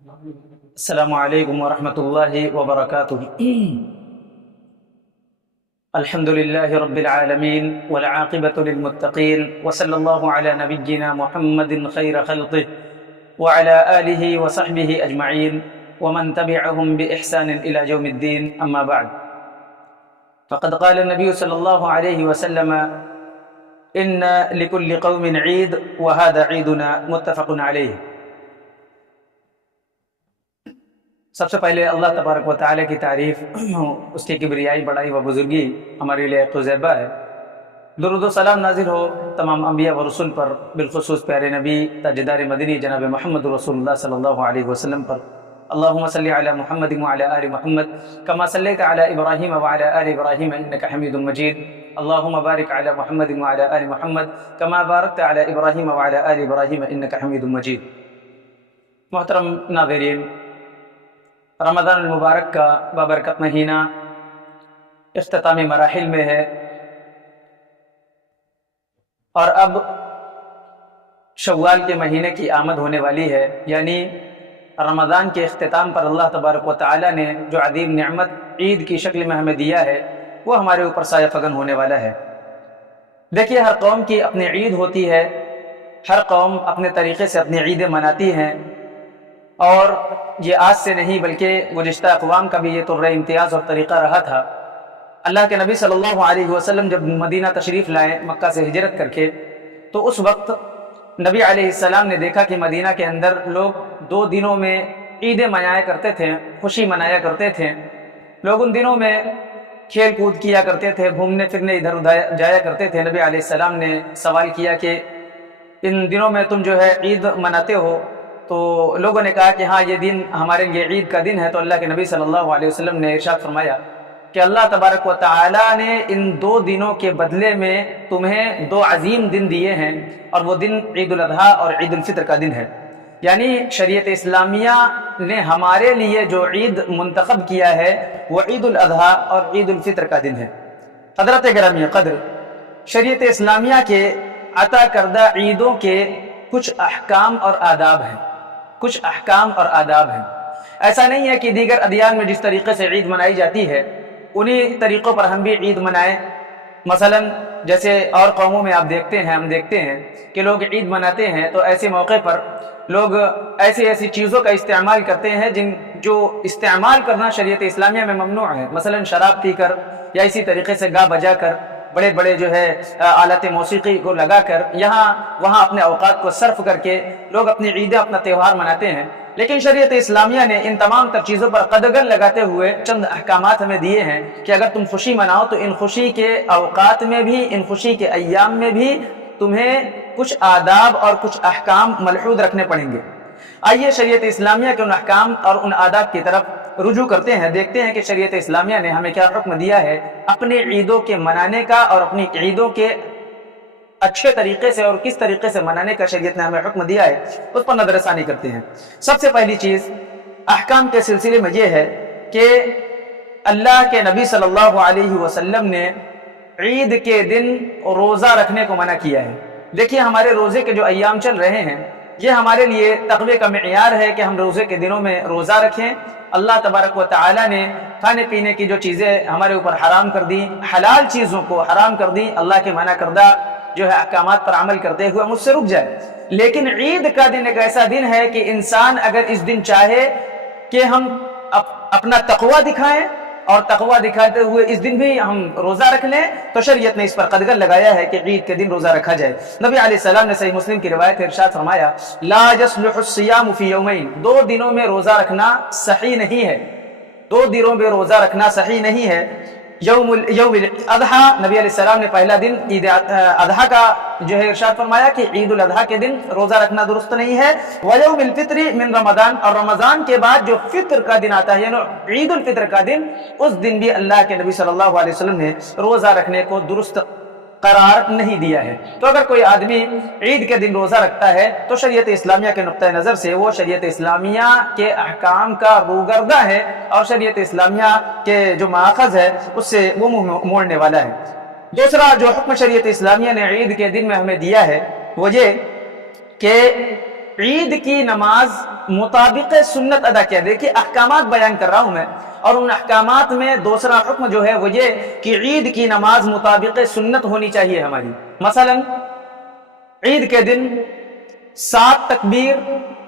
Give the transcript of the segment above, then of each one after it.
السلام علیکم ورحمۃ اللہ وبرکاتہ۔ الحمد للہ رب العالمین والعاقبۃ للمتقین وصلی اللہ علی نبینا محمد خیر خلقہ وعلی آلہ وصحبہ اجمعین ومن تبعهم بإحسان إلى يوم الدین، اما بعد فقد قال النبی صلی اللہ علیہ وسلم ان لكل قوم عید وهذا عیدنا، متفق علیہ۔ سب سے پہلے اللہ تبارک و تعالیٰ کی تعریف، اس کی کبریائی، بڑائی و بزرگی ہمارے لیے قذیبہ ہے۔ درود و سلام نازل ہو تمام انبیاء و رسول پر، بالخصوص پیارے نبی تاجدار مدنی جناب محمد رسول اللہ صلی اللہ علیہ وسلم پر۔ اللہم صلی علی محمد وعلی آل محمد کما صلیت علی ابراہیم وعلی آل ابراہیم انک حمید مجید۔ اللہم بارک علی محمد وعلی آل محمد کما بارکت علی ابراہیم وعلی آل ابراہیم انک حمید مجید۔ محترم ناظرین، رمضان المبارک کا بابرکت مہینہ اختتامی مراحل میں ہے، اور اب شوال کے مہینے کی آمد ہونے والی ہے، یعنی رمضان کے اختتام پر اللہ تبارک و تعالیٰ نے جو عظیم نعمت عید کی شکل میں ہمیں دیا ہے وہ ہمارے اوپر سایہ فگن ہونے والا ہے۔ دیکھیے، ہر قوم کی اپنی عید ہوتی ہے، ہر قوم اپنے طریقے سے اپنی عیدیں مناتی ہیں، اور یہ آج سے نہیں بلکہ گزشتہ اقوام کا بھی یہ طرز امتیاز اور طریقہ رہا تھا۔ اللہ کے نبی صلی اللہ علیہ وسلم جب مدینہ تشریف لائے مکہ سے ہجرت کر کے، تو اس وقت نبی علیہ السلام نے دیکھا کہ مدینہ کے اندر لوگ 2 دنوں میں عیدیں منایا کرتے تھے، خوشی منایا کرتے تھے۔ لوگ ان دنوں میں کھیل کود کیا کرتے تھے، گھومنے پھرنے ادھر ادھر جایا کرتے تھے۔ نبی علیہ السلام نے سوال کیا کہ ان دنوں میں تم جو ہے عید مناتے ہو؟ تو لوگوں نے کہا کہ ہاں، یہ دن ہمارے لیے عید کا دن ہے۔ تو اللہ کے نبی صلی اللہ علیہ وسلم نے ارشاد فرمایا کہ اللہ تبارک و تعالیٰ نے ان 2 دنوں کے بدلے میں تمہیں 2 عظیم دن دیے ہیں، اور وہ دن عید الاضحیٰ اور عید الفطر کا دن ہے۔ یعنی شریعت اسلامیہ نے ہمارے لیے جو عید منتخب کیا ہے وہ عید الاضحیٰ اور عید الفطر کا دن ہے۔ حضرت گرامی قدر، شریعت اسلامیہ کے عطا کردہ عیدوں کے کچھ احکام اور آداب ہیں، کچھ احکام اور آداب ہیں۔ ایسا نہیں ہے کہ دیگر ادیان میں جس طریقے سے عید منائی جاتی ہے انہی طریقوں پر ہم بھی عید منائیں۔ مثلا جیسے اور قوموں میں آپ دیکھتے ہیں، ہم دیکھتے ہیں کہ لوگ عید مناتے ہیں تو ایسے موقع پر لوگ ایسی چیزوں کا استعمال کرتے ہیں جو استعمال کرنا شریعت اسلامیہ میں ممنوع ہے۔ مثلا شراب پی کر یا اسی طریقے سے گا بجا کر، بڑے بڑے جو ہے آلات موسیقی کو لگا کر، یہاں وہاں اپنے اوقات کو صرف کر کے لوگ اپنی عیدیں، اپنا تہوار مناتے ہیں۔ لیکن شریعت اسلامیہ نے ان تمام تر چیزوں پر قدغن لگاتے ہوئے چند احکامات ہمیں دیے ہیں کہ اگر تم خوشی مناؤ تو ان خوشی کے اوقات میں بھی، ان خوشی کے ایام میں بھی تمہیں کچھ آداب اور کچھ احکام ملحوظ رکھنے پڑیں گے۔ آئیے شریعت اسلامیہ کے ان احکام اور ان آداب کی طرف رجوع کرتے ہیں، دیکھتے ہیں کہ شریعت اسلامیہ نے ہمیں کیا حکم دیا ہے اپنی عیدوں کے منانے کا، اور اپنی عیدوں کے اچھے طریقے سے اور کس طریقے سے منانے کا شریعت نے ہمیں حکم دیا ہے، اس پر نظر ثانی کرتے ہیں۔ سب سے پہلی چیز احکام کے سلسلے میں یہ ہے کہ اللہ کے نبی صلی اللہ علیہ وسلم نے عید کے دن روزہ رکھنے کو منع کیا ہے۔ دیکھیے، ہمارے روزے کے جو ایام چل رہے ہیں یہ ہمارے لیے تقوی کا معیار ہے کہ ہم روزے کے دنوں میں روزہ رکھیں۔ اللہ تبارک و تعالیٰ نے کھانے پینے کی جو چیزیں ہمارے اوپر حرام کر دی، حلال چیزوں کو حرام کر دی، اللہ کے منع کردہ جو ہے احکامات پر عمل کرتے ہوئے مجھ سے رک جائے۔ لیکن عید کا دن ایک ایسا دن ہے کہ انسان اگر اس دن چاہے کہ ہم اپنا تقوی دکھائیں اور تقوی دکھاتے ہوئے اس دن بھی ہم روزہ رکھ لیں، تو شریعت نے اس پر قدغن لگایا ہے کہ عید کے دن روزہ رکھا جائے۔ نبی علیہ السلام نے صحیح مسلم کی روایت ارشاد فرمایا، لا يصلح الصيام في يومين، 2 دنوں میں روزہ رکھنا صحیح نہیں ہے، 2 دنوں میں روزہ رکھنا صحیح نہیں ہے۔ یوم الاضحیٰ، نبی علیہ السلام نے پہلا دن عید اضحیٰ کا جو ہے ارشاد فرمایا کہ عید الاضحیٰ کے دن روزہ رکھنا درست نہیں ہے۔ ویوم الفطر من رمضان، اور رمضان کے بعد جو فطر کا دن آتا ہے یعنی عید الفطر کا دن، اس دن بھی اللہ کے نبی صلی اللہ علیہ وسلم نے روزہ رکھنے کو درست قرار نہیں دیا ہے۔ تو اگر کوئی آدمی عید کے دن روزہ رکھتا ہے تو شریعت اسلامیہ کے نقطۂ نظر سے وہ شریعت اسلامیہ کے احکام کا روگردہ ہے، اور شریعت اسلامیہ کے جو ماخذ ہے اس سے وہ منہ موڑنے والا ہے۔ دوسرا جو حکم شریعت اسلامیہ نے عید کے دن میں ہمیں دیا ہے وہ یہ کہ عید کی نماز مطابق سنت ادا کیا. دیکھیے احکامات بیان کر رہا ہوں میں، اور ان احکامات میں دوسرا حکم جو ہے وہ یہ کہ عید کی نماز مطابق سنت ہونی چاہیے ہماری. مثلا عید کے دن 7 تکبیر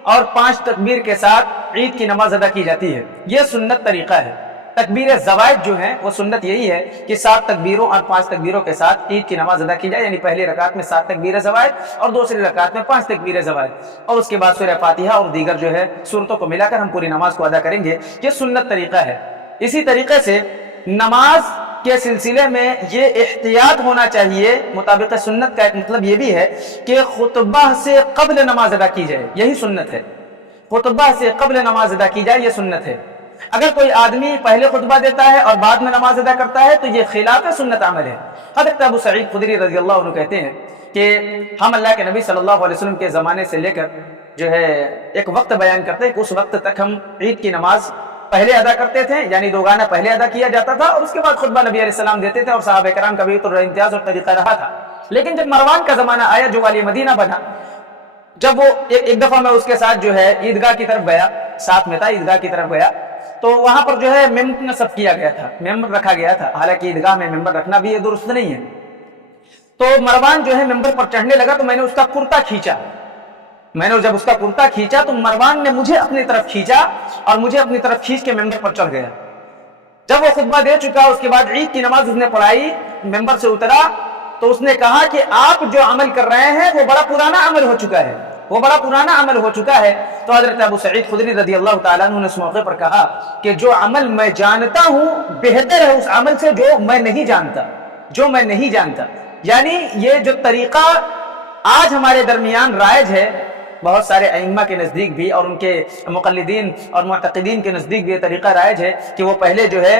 اور 5 تکبیر کے ساتھ عید کی نماز ادا کی جاتی ہے. یہ سنت طریقہ ہے. تکبیر زوائد جو ہیں وہ سنت یہی ہے کہ 7 تکبیروں اور 5 تکبیروں کے ساتھ عید کی نماز ادا کی جائے، یعنی پہلی رکعت میں 7 تکبیر زوائد اور دوسری رکعت میں 5 تکبیر زوائد، اور اس کے بعد سورہ فاتحہ اور دیگر جو ہے سورتوں کو ملا کر ہم پوری نماز کو ادا کریں گے. یہ سنت طریقہ ہے. اسی طریقے سے نماز کے سلسلے میں یہ احتیاط ہونا چاہیے. مطابق سنت کا ایک مطلب یہ بھی ہے کہ خطبہ سے قبل نماز ادا کی جائے، یہی سنت ہے. خطبہ سے قبل نماز ادا کی جائے، یہ سنت ہے. اگر کوئی آدمی پہلے خطبہ دیتا ہے اور بعد میں نماز ادا کرتا ہے تو یہ خلاف سنت عمل ہے. حضرت ابو سعید خدری رضی اللہ عنہ کہتے ہیں کہ ہم اللہ کے نبی صلی اللہ علیہ وسلم کے زمانے سے لے کر جو ہے ایک وقت بیان کرتے ہیں کہ اس وقت تک ہم عید کی نماز پہلے ادا کرتے تھے، یعنی 2 گانا پہلے ادا کیا جاتا تھا اور اس کے بعد خطبہ نبی علیہ السلام دیتے تھے، اور صحابہ کرام کا بھی تو امتیاز اور طریقہ رہا تھا. لیکن جب مروان کا زمانہ آیا جو والی مدینہ بنا، جب وہ ایک دفعہ میں اس کے ساتھ جو ہے عیدگاہ کی طرف گیا، ساتھ میں تھا عیدگاہ کی طرف گیا، تو وہاں پر جو ہے ممبر نصب کیا گیا تھا، ممبر رکھا گیا تھا. حالانکہ عیدگاہ میں ممبر رکھنا بھی درست نہیں ہے. تو مروان جو ہے ممبر پر چڑھنے لگا تو میں نے اس کا کرتا کھینچا. میں نے جب اس کا کرتا کھینچا تو مروان نے مجھے اپنی طرف کھینچا اور مجھے اپنی طرف کھینچ کے ممبر پر چڑھ گیا. جب وہ خطبہ دے چکا اس کے بعد عید کی نماز اس نے پڑھائی، ممبر سے اترا تو اس نے کہا کہ آپ جو عمل کر رہے ہیں وہ بڑا پرانا عمل ہو چکا ہے، وہ بڑا پرانا عمل ہو چکا ہے. تو حضرت ابو سعید خدری رضی اللہ تعالیٰ عنہ نے اس موقع پر کہا کہ جو عمل میں جانتا ہوں بہتر ہے اس عمل سے جو میں نہیں جانتا، جو میں نہیں جانتا. یعنی یہ جو طریقہ آج ہمارے درمیان رائج ہے، بہت سارے ائمہ کے نزدیک بھی اور ان کے مقلدین اور معتقدین کے نزدیک بھی یہ طریقہ رائج ہے کہ وہ پہلے جو ہے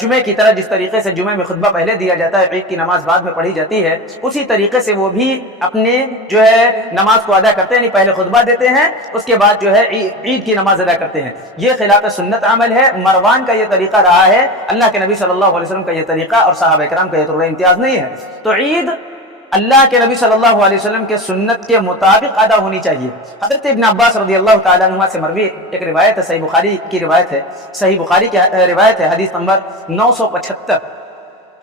جمعے کی طرح جس طریقے سے جمعے میں خطبہ پہلے دیا جاتا ہے، عید کی نماز بعد میں پڑھی جاتی ہے، اسی طریقے سے وہ بھی اپنے جو ہے نماز کو ادا کرتے ہیں، یعنی پہلے خطبہ دیتے ہیں اس کے بعد جو ہے عید کی نماز ادا کرتے ہیں. یہ خلاف سنت عمل ہے. مروان کا یہ طریقہ رہا ہے، اللہ کے نبی صلی اللہ علیہ وسلم کا یہ طریقہ اور صحابہ کرام کا یہ تو امتیاز نہیں ہے. تو عید اللہ کے نبی صلی اللہ علیہ وسلم کے سنت کے مطابق ادا ہونی چاہیے. حضرت ابن عباس رضی اللہ تعالیٰ عنہ سے مروی ایک روایت ہے، صحیح بخاری کی روایت ہے، صحیح بخاری کی روایت ہے، حدیث نمبر 975.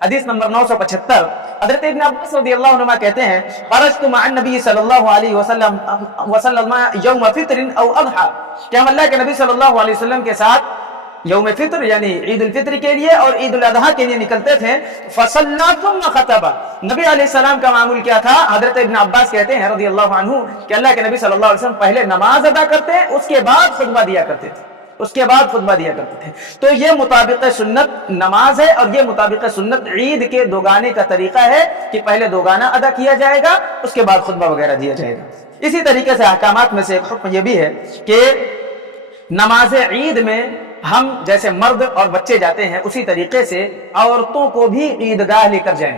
حدیث نمبر 975 حضرت ابن عباس رضی اللہ عنہ کہتے ہیں خرجت مع النبی صلی اللہ علیہ وسلم یوم فطر او اضحى، کہ ہم اللہ کے نبی صلی اللہ علیہ وسلم کے ساتھ یوم فطر یعنی عید الفطر کے لیے اور عید الاضحیٰ کے لیے نکلتے تھے. فصلى ثم خطب، نبی علیہ السلام کا معمول کیا تھا؟ حضرت ابن عباس کہتے ہیں رضی اللہ عنہ کہ اللہ کے نبی صلی اللہ علیہ وسلم پہلے نماز ادا کرتے ہیں، اس کے بعد خطبہ دیا کرتے تھے، اس کے بعد خطبہ دیا کرتے تھے. تو یہ مطابق سنت نماز ہے، اور یہ مطابق سنت عید کے 2 گانے کا طریقہ ہے کہ پہلے 2 گانا ادا کیا جائے گا، اس کے بعد خطبہ وغیرہ دیا جائے گا. اسی طریقے سے احکامات میں سے ایک حکم یہ بھی ہے کہ نماز عید میں ہم جیسے مرد اور بچے جاتے ہیں اسی طریقے سے عورتوں کو بھی عیدگاہ لے کر جائیں،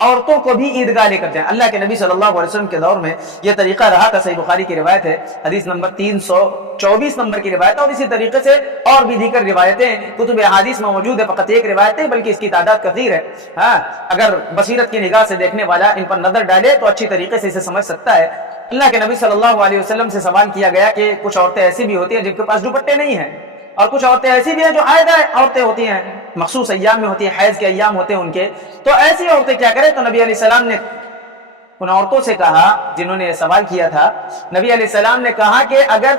عورتوں کو بھی عیدگاہ لے کر جائیں. اللہ کے نبی صلی اللہ علیہ وسلم کے دور میں یہ طریقہ رہا تھا. صحیح بخاری کی روایت ہے، حدیث نمبر 324 نمبر کی روایت ہے، اور اسی طریقے سے اور بھی دیگر روایتیں کتب احادیث میں موجود ہے. فقط ایک روایت نہیں بلکہ اس کی تعداد کثیر ہے. ہاں، اگر بصیرت کی نگاہ سے دیکھنے والا ان پر نظر ڈالے تو اچھی طریقے سے اسے سمجھ سکتا ہے. اللہ کے نبی صلی اللہ علیہ وسلم سے سوال کیا گیا کہ کچھ عورتیں ایسی بھی ہوتی ہیں جن کے پاس دوپٹے نہیں ہیں، اور کچھ عورتیں ایسی بھی ہیں جو حائضہ عورتیں ہوتی ہیں، مخصوص ایام میں ہوتی ہیں، حیض کے ایام ہوتے ہیں ان کے، تو ایسی عورتیں کیا کریں؟ تو نبی علیہ السلام نے ان عورتوں سے کہا جنہوں نے یہ سوال کیا تھا، نبی علیہ السلام نے کہا کہ اگر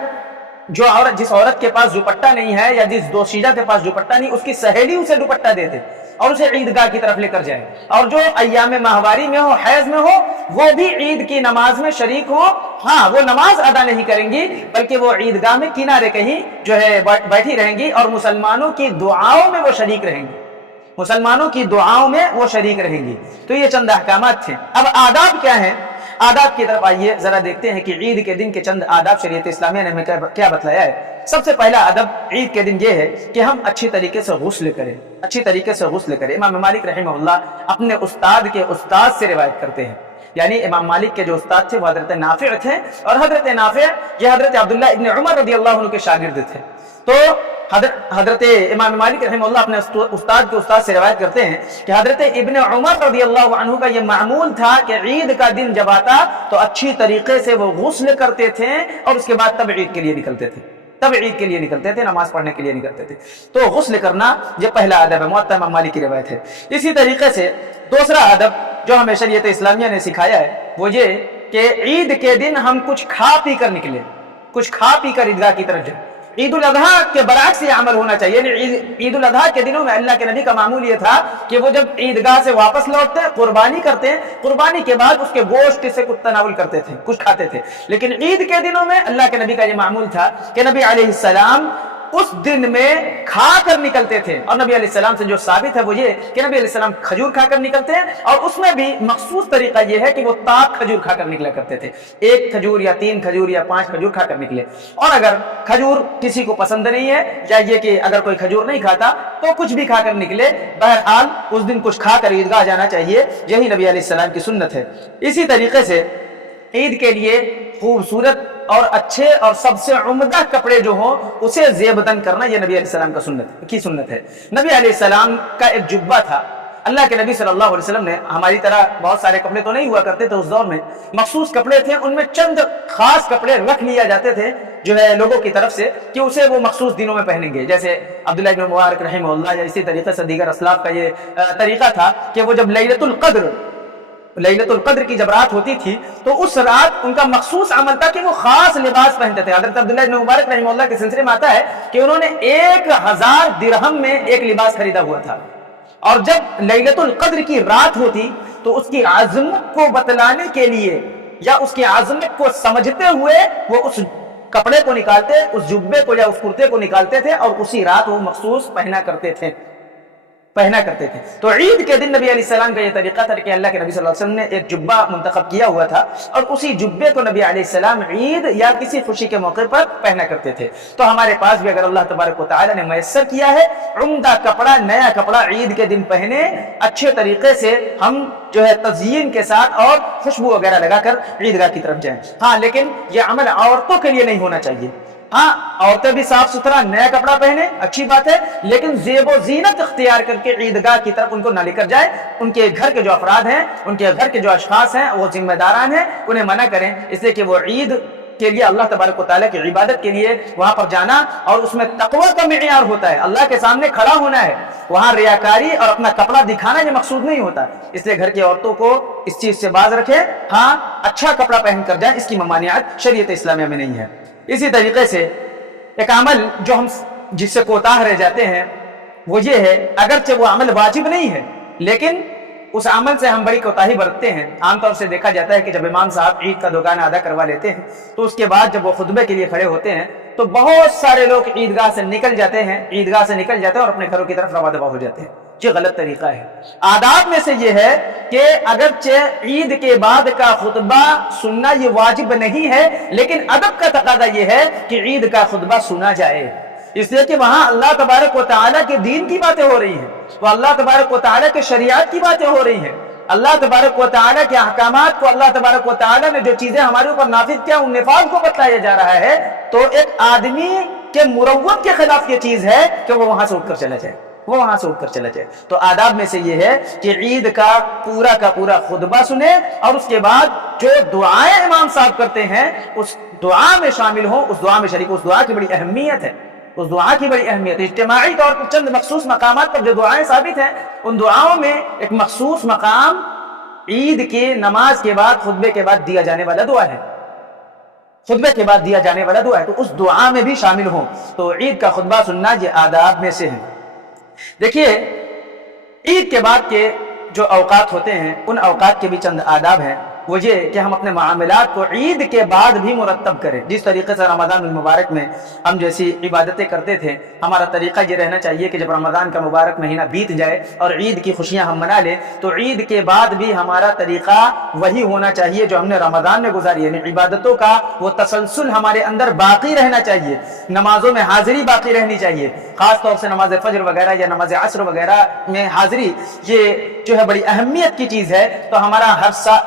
جس عورت کے پاس دوپٹہ نہیں ہے یا جس دوشیزہ کے پاس دوپٹہ نہیں، اس کی سہیلی اسے دوپٹہ دے دے اور اسے عیدگاہ کی طرف لے کر جائے، اور جو ایام ماہواری میں ہو، حیض میں ہو، وہ بھی عید کی نماز میں شریک ہو. ہاں، وہ نماز ادا نہیں کریں گی بلکہ وہ عیدگاہ میں کنارے کہیں جو ہے بیٹھی رہیں گی اور مسلمانوں کی دعاؤں میں وہ شریک رہیں گی، مسلمانوں کی دعاؤں میں وہ شریک رہیں گی. تو یہ چند احکامات تھے. اب آداب کیا ہیں؟ آداب کی طرف آئیے ذرا دیکھتے ہیں کہ عید کے دن کے چند آداب شریعت اسلامیہ نے ہمیں کیا بتلایا ہے. سب سے پہلا ادب عید کے دن یہ ہے کہ ہم اچھی طریقے سے غسل کریں، اچھی طریقے سے غسل کریں. امام مالک رحمہ اللہ اپنے استاد کے استاد سے روایت کرتے ہیں، یعنی امام مالک کے جو استاد تھے وہ حضرت نافع تھے، اور حضرت نافع یہ حضرت عبداللہ ابن عمر رضی اللہ عنہ کے شاگرد تھے. تو حضرت امام مالک رحمہ اللہ اپنے استاد کے استاد سے روایت کرتے ہیں کہ حضرت ابن عمر رضی اللہ عنہ کا یہ معمول تھا کہ عید کا دن جب آتا تو اچھی طریقے سے وہ غسل کرتے تھے اور اس کے بعد تب عید کے لیے نکلتے تھے، نماز پڑھنے کے لیے نکلتے تھے۔ تو غسل کرنا یہ پہلا ادب ہے، موطا امام مالک کی روایت ہے۔ اسی طریقے سے دوسرا ادب جو ہمیں شریعت اسلامیہ نے سکھایا ہے وہ یہ کہ عید کے دن ہم کچھ کھا پی کر نکلے، کچھ کھا پی کر عیدگاہ کی طرف جائیں۔ عید الاضحیٰ کے برعکس یہ عمل ہونا چاہیے۔ عید الاضحیٰ کے دنوں میں اللہ کے نبی کا معمول یہ تھا کہ وہ جب عیدگاہ سے واپس لوٹتے قربانی کرتے، قربانی کے بعد اس کے گوشت سے کچھ تناول کرتے تھے، کچھ کھاتے تھے۔ لیکن عید کے دنوں میں اللہ کے نبی کا یہ معمول تھا کہ نبی علیہ السلام اس دن میں کھا کر نکلتے تھے، اور نبی علیہ السلام سے جو ثابت ہے وہ یہ کہ نبی علیہ السلام کھجور کھا کر نکلتے ہیں، اور اس میں بھی مخصوص طریقہ یہ ہے کہ وہ تاک کھجور کھا کر نکلا کرتے تھے، 1 کھجور یا 3 کھجور یا 5 کھجور کھا کر نکلے۔ اور اگر کھجور کسی کو پسند نہیں ہے یا یہ کہ اگر کوئی کھجور نہیں کھاتا تو کچھ بھی کھا کر نکلے، بہرحال اس دن کچھ کھا کر عیدگاہ جانا چاہیے، یہی نبی علیہ السلام کی سنت ہے۔ اسی طریقے سے عید کے لیے خوبصورت اور اچھے اور سب سے عمدہ کپڑے جو ہوں اسے زیبدن کرنا یہ نبی علیہ السلام کی سنت ہے۔ نبی علیہ السلام کا ایک جبہ تھا، اللہ کے نبی صلی اللہ علیہ وسلم نے، ہماری طرح بہت سارے کپڑے تو نہیں ہوا کرتے تھے اس دور میں، مخصوص کپڑے تھے، ان میں چند خاص کپڑے رکھ لیا جاتے تھے جو ہے لوگوں کی طرف سے کہ اسے وہ مخصوص دنوں میں پہنیں گے، جیسے عبداللہ بن مبارک رحمہ اللہ یا اسی طریقے سے دیگر اسلاف کا یہ طریقہ تھا کہ وہ جب لیلۃ القدر کی جب رات ہوتی تھی تو اس رات ان کا مخصوص عمل تھا کہ وہ خاص لباس پہنتے تھے۔ حضرت عبداللہ بن مبارک رحمہ اللہ کے سلسلے میں آتا ہے کہ انہوں نے 1000 درہم میں ایک لباس خریدا ہوا تھا، اور جب لیلۃ القدر کی رات ہوتی تو اس کی عظمت کو بتلانے کے لیے یا اس کی عظمت کو سمجھتے ہوئے وہ اس کپڑے کو نکالتے، اس جبے کو یا اس کرتے کو نکالتے تھے اور اسی رات وہ مخصوص پہنا کرتے تھے۔ تو عید کے دن نبی علیہ السلام کا یہ طریقہ تھا کہ اللہ کے نبی صلی اللہ علیہ وسلم نے ایک جبہ منتخب کیا ہوا تھا اور اسی جبے کو نبی علیہ السلام عید یا کسی خوشی کے موقع پر پہنا کرتے تھے۔ تو ہمارے پاس بھی اگر اللہ تبارک و تعالی نے میسر کیا ہے عمدہ کپڑا، نیا کپڑا عید کے دن پہنے، اچھے طریقے سے ہم جو ہے تزیین کے ساتھ اور خوشبو وغیرہ لگا کر عیدگاہ کی طرف جائیں۔ ہاں لیکن یہ عمل عورتوں کے لیے نہیں ہونا چاہیے۔ ہاں عورتیں بھی صاف ستھرا نیا کپڑا پہنے، اچھی بات ہے، لیکن زیب و زینت اختیار کر کے عیدگاہ کی طرف ان کو نہ لے کر جائے۔ ان کے گھر کے جو افراد ہیں، ان کے گھر کے جو اشخاص ہیں، وہ ذمہ داران ہیں، انہیں منع کریں، اس لیے کہ وہ عید کے لیے اللہ تبارک و تعالیٰ کی عبادت کے لیے وہاں پر جانا، اور اس میں تقوی کا معیار ہوتا ہے، اللہ کے سامنے کھڑا ہونا ہے، وہاں ریاکاری اور اپنا کپڑا دکھانا یہ مقصود نہیں ہوتا۔ اس لیے گھر کی عورتوں کو اس چیز سے باز رکھیں، ہاں اچھا کپڑا پہن کر جائیں، اس کی ممانعت شریعت اسلامیہ میں نہیں ہے۔ اسی طریقے سے ایک عمل جو ہم جس سے کوتاہ رہ جاتے ہیں وہ یہ ہے، اگرچہ وہ عمل واجب نہیں ہے لیکن اس عمل سے ہم بڑی کوتاہی برتتے ہیں۔ عام طور سے دیکھا جاتا ہے کہ جب امام صاحب عید کا دوگانہ ادا کروا لیتے ہیں تو اس کے بعد جب وہ خطبے کے لیے کھڑے ہوتے ہیں تو بہت سارے لوگ عیدگاہ سے نکل جاتے ہیں اور اپنے گھروں کی طرف رواں دواں ہو جاتے ہیں۔ یہ غلط طریقہ ہے۔ آداب میں سے یہ ہے کہ اگرچہ عید کے بعد کا خطبہ سننا یہ واجب نہیں ہے لیکن ادب کا تقاضا یہ ہے کہ عید کا خطبہ سنا جائے، اس لیے کہ وہاں اللہ تبارک و تعالیٰ کے دین کی باتیں ہو رہی ہیں، وہ اللہ تبارک و تعالیٰ کے شریعت کی باتیں ہو رہی ہیں، اللہ تبارک و تعالیٰ کے احکامات کو اللہ تبارک و تعالیٰ نے جو چیزیں ہمارے اوپر نافذ کیا ان نفاذ کو بتلایا جا رہا ہے۔ تو ایک آدمی کے مروت کے خلاف یہ چیز ہے کہ وہ وہاں سے اٹھ کر چلا جائے۔ تو آداب میں سے یہ ہے کہ عید کا پورا خطبہ سنے اور اس کے بعد جو دعائیں امام صاحب کرتے ہیں اس دعا میں شامل ہوں، اس دعا میں شریک ہوں۔ اس دعا کی بڑی اہمیت ہے، اجتماعی طور پر چند مخصوص مقامات پر جو دعائیں ثابت ہیں ان دعاؤں میں ایک مخصوص مقام عید کی نماز کے بعد خطبے کے بعد دیا جانے والا دعا ہے، تو اس دعا میں بھی شامل ہوں۔ تو عید کا خطبہ سننا یہ آداب میں سے ہے۔ دیکھیے عید کے بعد کے جو اوقات ہوتے ہیں ان اوقات کے بھی چند آداب ہیں، وہ یہ کہ ہم اپنے معاملات کو عید کے بعد بھی مرتب کریں۔ جس طریقے سے رمضان المبارک میں ہم جیسی عبادتیں کرتے تھے، ہمارا طریقہ یہ رہنا چاہیے کہ جب رمضان کا مبارک مہینہ بیت جائے اور عید کی خوشیاں ہم منا لیں تو عید کے بعد بھی ہمارا طریقہ وہی ہونا چاہیے جو ہم نے رمضان میں گزاری، یعنی عبادتوں کا وہ تسلسل ہمارے اندر باقی رہنا چاہیے، نمازوں میں حاضری باقی رہنی چاہیے، خاص طور سے نماز فجر وغیرہ یا نماز عصر وغیرہ میں حاضری، یہ جو ہے بڑی اہمیت کی چیز ہے۔ تو ہمارا ہر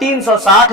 360